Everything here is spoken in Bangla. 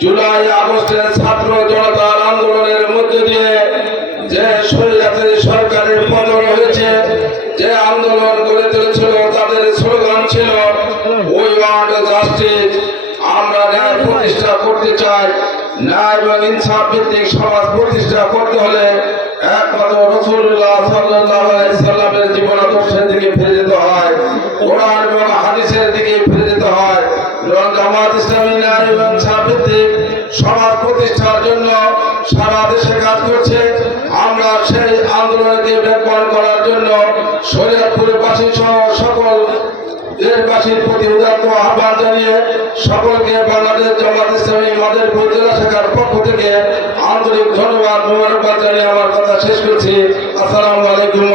জুলাই আগস্টের ছাত্র জনতার আন্দোলনের মধ্য দিয়ে যে শরীরাতের সরকারের পতন হয়েছে, যে আন্দোলন গড়ে তুলেছিল উই জাস্টিস আমরা ন্যায় প্রতিষ্ঠা করতে চাই। ন্যায় এবং ইনসাফ ভিত্তিক সমাজ প্রতিষ্ঠা করতে হলে একমাত্র রসুল্লাহ সাল্লামের জীবন আদর্শের দিকে ফিরে যেতে হয়। কোরআন এবং হাদিসের দিকে ফিরে যেতে হয়। এবং জামাত ইসলামী ন্যায় এবং ইনসাফ ভিত্তিক সমাজ প্রতিষ্ঠার জন্য সারা দেশে কাজ করছে। আমরা সেই আন্দোলনকে ব্যাপন করার জন্য শরীয়তপুরবাসী সহ সকল দেশবাসীর প্রতি উদাত্ত আহ্বান জানিয়ে সকলকে বাংলাদেশ জামাত ইসলামী মাদের জেলা শাখার পক্ষ থেকে আন্তরিক ধন্যবাদ, মোবারকবাদ জানিয়ে আমার কথা শেষ করছি। আসসালামু আলাইকুম।